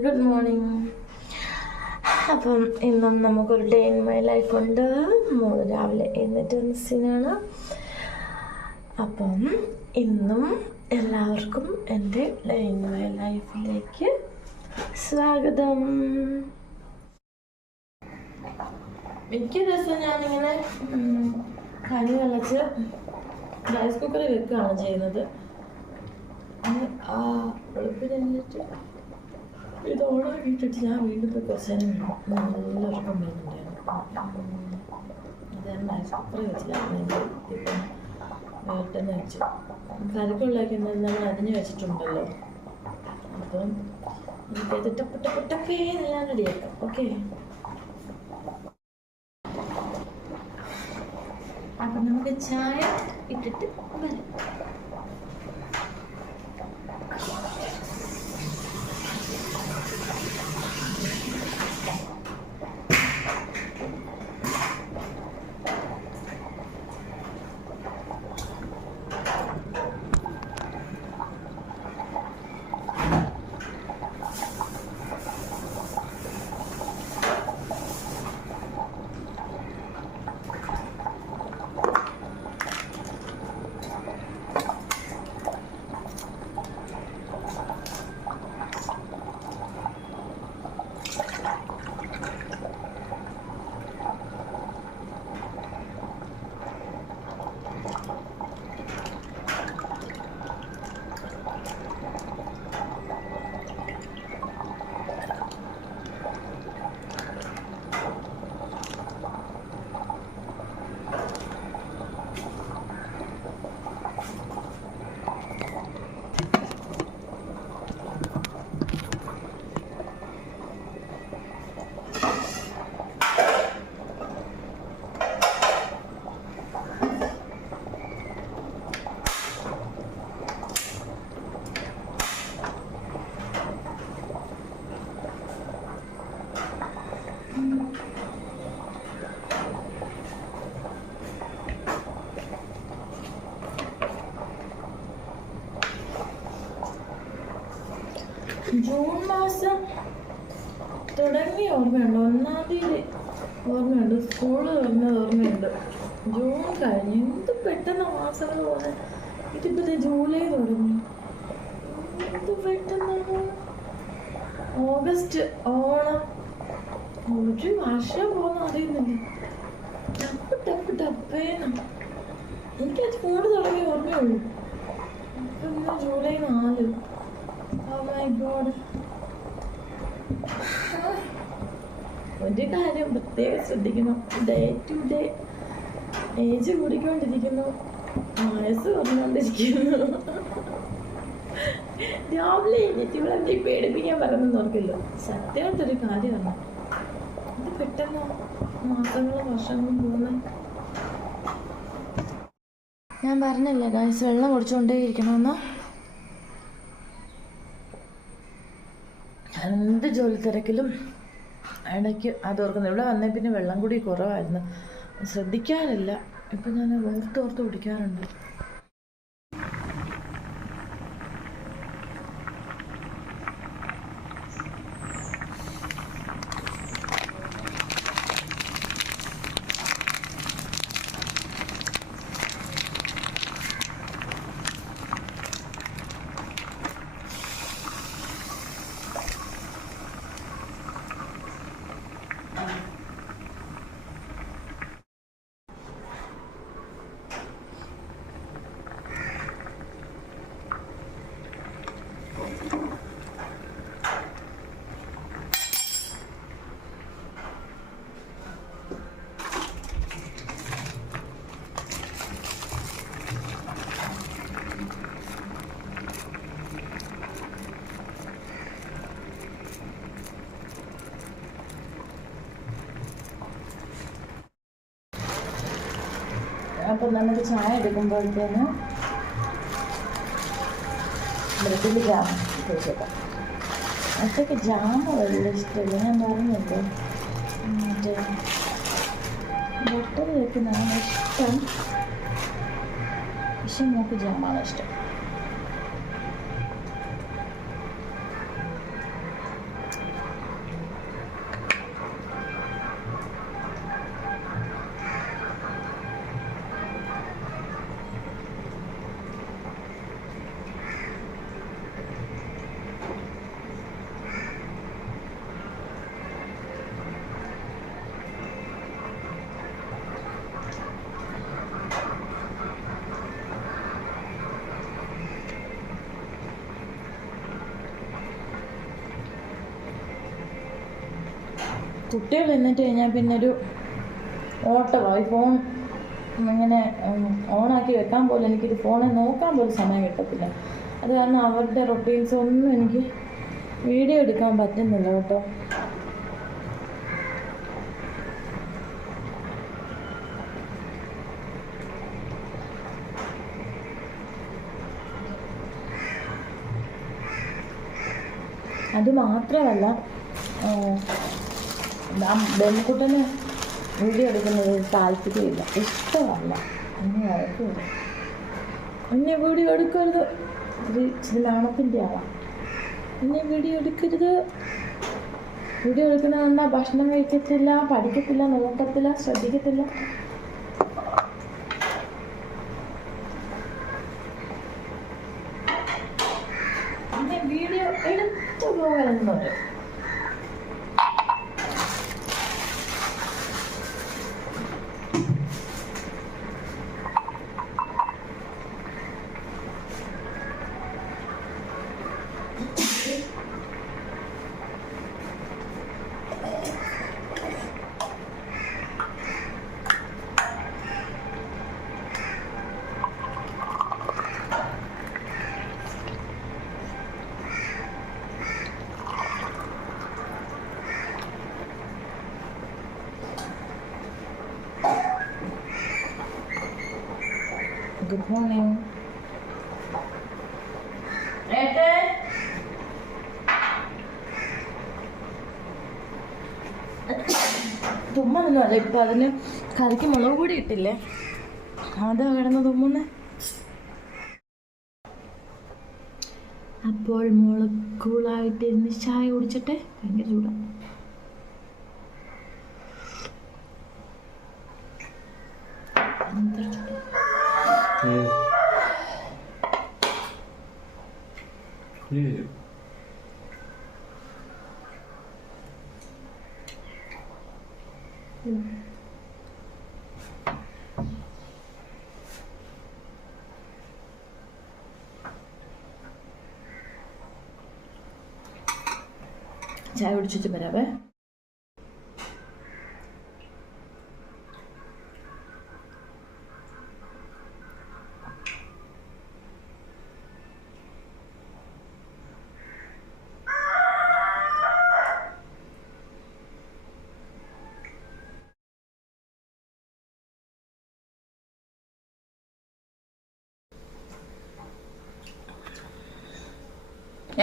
Good morning. അപ്പം ഇന്നും നമുക്കൊരു ഡേ ഇൻ മൈ ലൈഫ് ഉണ്ട്. രാവിലെ എഴുന്നേറ്റ് വന്ന സീനാണ്. അപ്പം ഇന്നും എല്ലാവർക്കും എൻ്റെ ഡേ ഇൻ മൈ ലൈഫിലേക്ക് സ്വാഗതം. മിക്ക ദിവസം ഞാനിങ്ങനെ കഞ്ഞി വെള്ളച്ച് റൈസ് കുക്കറിൽ വെക്കുകയാണ് ചെയ്യുന്നത്. വെളുപ്പിനെന്നിട്ട് ഇത് ഓണാക്കിയിട്ടിട്ട് ഞാൻ വീണ്ടും പോയി കുറച്ച് നല്ല ഉറക്കം വരുന്നുണ്ടായിരുന്നു. അത് റൈസ് കുക്കറിൽ വെച്ചില്ല, ഇപ്പം വേട്ടെന്ന് വെച്ചു. കറിക്കുള്ളതൊക്കെ നമ്മൾ അരിഞ്ഞ് വെച്ചിട്ടുണ്ടല്ലോ, അപ്പം എനിക്കത് ടപ്പൊട്ടപ്പൊട്ടപ്പേ എല്ലാം റെഡിയാക്കാം. ഓക്കെ, അപ്പം നമുക്ക് ചായ ഇട്ടിട്ട് വരാം. ജൂൺ മാസം തുടങ്ങിയ ഓർമ്മയുണ്ട്, 1-ാം തീയതി ഓർമ്മയുണ്ട്, സ്കൂള് തുറന്നത് ഓർമ്മയുണ്ട്. ജൂൺ കഴിഞ്ഞ് എന്ത് പെട്ടെന്ന് മാസങ്ങൾ പോകുന്നത്. ഇതിപ്പോഴത്തെ ജൂലൈ തുടങ്ങി, എന്ത് പെട്ടെന്നാണ്. ഓഗസ്റ്റ്, ഓണം, ഒരു വർഷം പോകുന്ന അറിയുന്നില്ല. ടപ്പ് ടപ്പ് ടപ്പേന്ന് എനിക്കത് സ്കൂള് തുടങ്ങിയ ഓർമ്മയുള്ളൂ. ഇപ്പം ഇന്ന് ജൂലൈ 4. Oh my God. ഒരു കാര്യം പ്രത്യേകം ശ്രദ്ധിക്കണം, ഡേ ടു ഡേ ഏജ് കൂടിക്കൊണ്ടിരിക്കുന്നു, വയസ്സ് കുറഞ്ഞുകൊണ്ടിരിക്കുന്നു. രാവിലെ എഴുന്നേറ്റ് ഇവിടെ പേടിപ്പിക്കാൻ പറയുന്നത് ഓർക്കില്ല. സത്യമായിട്ടൊരു കാര്യമാണ്. ഇത് പെട്ടെന്ന് മാസങ്ങളും വർഷങ്ങളും പോകുന്നത്. ഞാൻ പറഞ്ഞില്ലേ ഗൈസ്, വെള്ളം കുടിച്ചുകൊണ്ടേയിരിക്കണമെന്ന്. എന്ത് ജോലി തിരക്കിലും ഇടയ്ക്ക് അത് ഓർക്കുന്നത്. ഇവിടെ വന്നേ പിന്നെ വെള്ളം കൂടി കുറവായിരുന്നു, ശ്രദ്ധിക്കാറില്ല. ഇപ്പം ഞാൻ ഓർത്ത് കുടിക്കാറുണ്ട്. അപ്പം നമുക്ക് ചായ എടുക്കുമ്പോഴത്തേന് ബ്രെഡിൽ ജാം കഴിച്ചേക്കാം. അതൊക്കെ ജാമ് വലിയ ഇഷ്ടമില്ല, ഞാൻ പറഞ്ഞില്ലേ. മറ്റേ ബട്ടർ വെക്കുന്നതാണ് ഇഷ്ടം, പക്ഷെ നമുക്ക് ജാമാണ് ഇഷ്ടം. കുട്ടികൾ എന്നിട്ട് കഴിഞ്ഞാൽ പിന്നെ ഒരു ഓട്ടമായി. ഫോൺ ഇങ്ങനെ ഓണാക്കി വെക്കാൻ പോലും എനിക്കൊരു ഫോണിൽ നോക്കാൻ പോലും സമയം കിട്ടത്തില്ല. അത് കാരണം അവരുടെ റൊട്ടീൻസ് ഒന്നും എനിക്ക് വീഡിയോ എടുക്കാൻ പറ്റുന്നില്ല കേട്ടോ. അത് മാത്രമല്ല, ബെൻകുട്ടന് വീഡിയോ എടുക്കുന്നത് താല്പര്യമില്ല, ഇഷ്ടമല്ല. എന്നെ വഴക്കില്ല, എന്നെ വീഡിയോ എടുക്കരുത്, ഒരു നാണത്തിൻ്റെ ആളാണ്. എന്നെ വീഡിയോ എടുക്കരുത്. വീഡിയോ എടുക്കുന്നത് എന്നാൽ ഭക്ഷണം കഴിക്കത്തില്ല, പഠിക്കത്തില്ല, നോക്കത്തില്ല, ശ്രദ്ധിക്കത്തില്ല. എന്നെ വീഡിയോ എടുത്തു പോകരുന്നത്. Good morning. തുമ്മൊന്നുമല്ല, ഇപ്പം അതിന് കറിക്ക് മുളക് പൊടി ഇട്ടില്ലേ, അതാ കിടന്ന് തുമ്മുന്നേ. അപ്പോൾ മുളക് കൂളായിട്ട് ഇരുന്ന് ചായ കുടിച്ചിട്ടെ. ഭയങ്കര ചൂടാണ്. ചായ കുടിച്ചിട്ട് വരാവേ.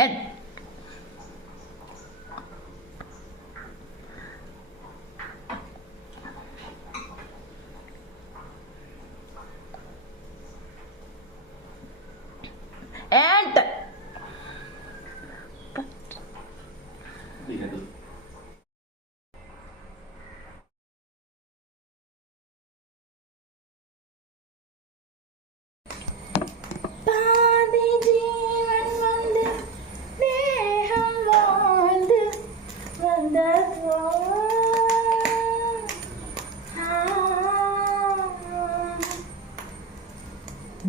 Ed. Ed.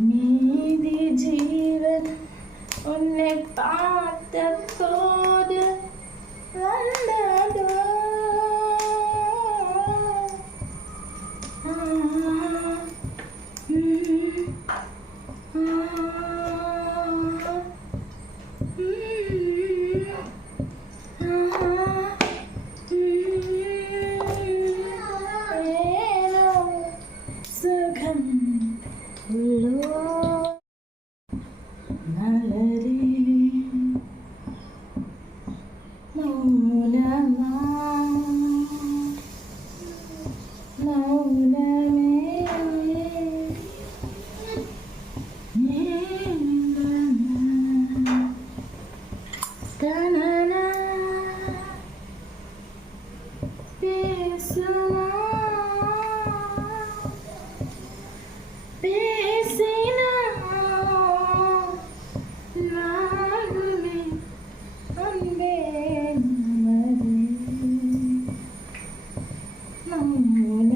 நீதி ஜீவன் உன்னை பார்த்த போது வந்ததோ சுகம்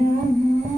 No.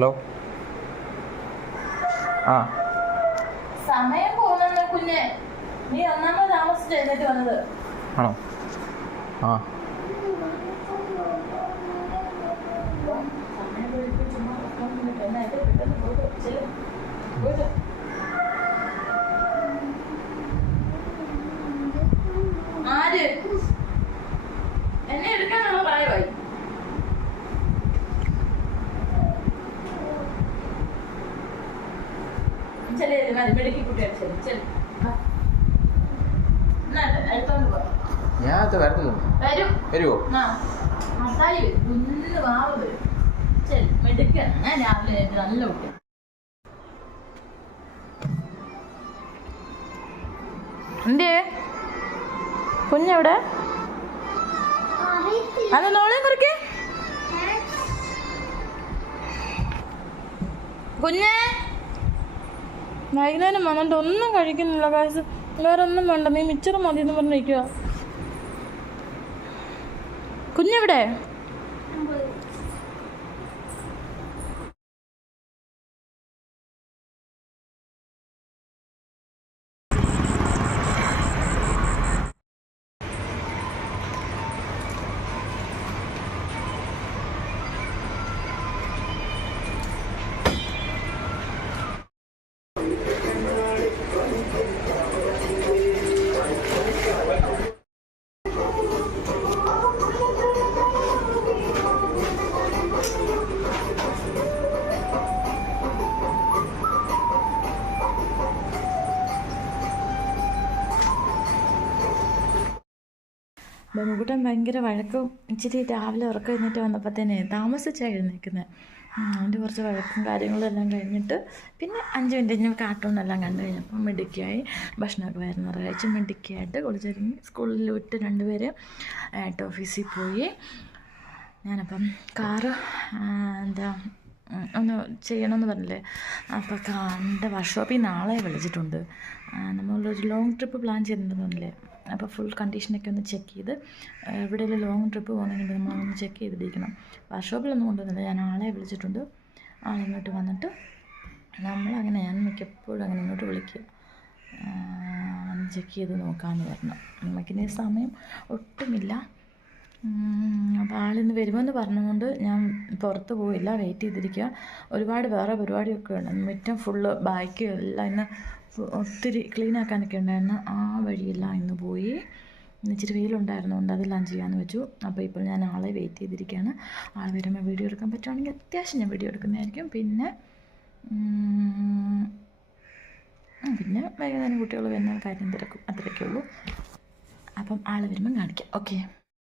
ഹലോ. ആ സമയം പോകുന്ന കുഞ്ഞെ, നീ ഒന്നാമത് താമസിച്ച് എഴുന്നേറ്റ് വന്നത്. ആണോ? ആ ആര് എന്നെ എടുക്കാനുള്ള പ്രായമായി. ഞാൻ വരുന്നു. വരുമോ? ഞാൻ രാവിലെ നല്ല കുട്ടി. എന്തേ കുഞ്ഞെവിടെ? അത് നോളെ കുറിക്കേ കുഞ്ഞേ. വൈകുന്നേരം വന്നിട്ട് ഒന്നും കഴിക്കുന്നില്ല കാശ്. വേറെ ഒന്നും വേണ്ട, നീ മിച്ചറ് മതി എന്ന് പറഞ്ഞിരിക്കുക. കുഞ്ഞെവിടെ? ബഹുകൂട്ടൻ ഭയങ്കര വഴക്കും. ഇച്ചിരി രാവിലെ ഉറക്കം കഴിഞ്ഞിട്ട് വന്നപ്പോഴത്തേനെ താമസിച്ചാണ് എഴുന്നേൽക്കുന്നത്. അതിൻ്റെ കുറച്ച് വഴക്കും കാര്യങ്ങളും എല്ലാം കഴിഞ്ഞിട്ട് പിന്നെ 5 മിനിറ്റ് കഴിഞ്ഞ് കാർട്ടൂണെല്ലാം കണ്ടു കഴിഞ്ഞപ്പോൾ മിടുക്കിയായി. ഭക്ഷണമൊക്കെ വരുന്ന കഴിച്ച് മിടുക്കിയായിട്ട് കുളിച്ചൊരുങ്ങി സ്കൂളിൽ വിട്ട് 2 പേര് ആയിട്ട് ഓഫീസിൽ പോയി. ഞാനപ്പം കാറ് ഒന്ന് ചെയ്യണമെന്ന് പറഞ്ഞില്ലേ, അപ്പോൾ കാറിൻ്റെ വർക്ക്ഷോപ്പിൽ നാളെ വിളിച്ചിട്ടുണ്ട്. നമ്മളൊരു ലോങ് ട്രിപ്പ് പ്ലാൻ ചെയ്തിട്ടുണ്ടെന്ന് പറഞ്ഞില്ലേ, അപ്പോൾ ഫുൾ കണ്ടീഷനൊക്കെ ഒന്ന് ചെക്ക് ചെയ്ത് എവിടെയെങ്കിലും ലോങ് ട്രിപ്പ് പോകുന്നതിന് നമ്മളൊന്ന് ചെക്ക് ചെയ്തിരിക്കണം. വർക്ക്ഷോപ്പിലൊന്നും കൊണ്ടുവന്നില്ല, ഞാൻ ആളെ വിളിച്ചിട്ടുണ്ട്. ആളിങ്ങോട്ട് വന്നിട്ട് നമ്മളങ്ങനെ, ഞാൻ മിക്കപ്പോഴും അങ്ങനെ ഇങ്ങോട്ട് വിളിക്കുക, ഒന്ന് ചെക്ക് ചെയ്ത് നോക്കാമെന്ന് പറഞ്ഞു. നമുക്കിനി സമയം ഒട്ടുമില്ല. അപ്പോൾ ആളിന്ന് വരുമെന്ന് പറഞ്ഞുകൊണ്ട് ഞാൻ പുറത്ത് പോയില്ല, വെയിറ്റ് ചെയ്തിരിക്കുക. ഒരുപാട് വേറെ പരിപാടിയൊക്കെ ഉണ്ട്. മുറ്റം ഫുള്ള് ബാക്ക് എല്ലാം ഇന്ന് ഒത്തിരി ക്ലീനാക്കാനൊക്കെ ഉണ്ടായിരുന്നു. ആ വഴിയെല്ലാം ഇന്ന് പോയി. ഇച്ചിരി വെയിലുണ്ടായിരുന്നുകൊണ്ട് അതെല്ലാം ചെയ്യാമെന്ന് വെച്ചു. അപ്പോൾ ഇപ്പോൾ ഞാൻ ആളെ വെയിറ്റ് ചെയ്തിരിക്കുകയാണ്. ആൾ വരുമ്പോൾ വീഡിയോ എടുക്കാൻ പറ്റുവാണെങ്കിൽ അത്യാവശ്യം ഞാൻ വീഡിയോ എടുക്കുന്നതായിരിക്കും. പിന്നെ വൈകുന്നേരം കുട്ടികൾ വരുന്ന കാര്യം തിരക്കും, അത്രയൊക്കെ ഉള്ളൂ. അപ്പം ആൾ വരുമ്പം കാണിക്കാം. ഓക്കെ.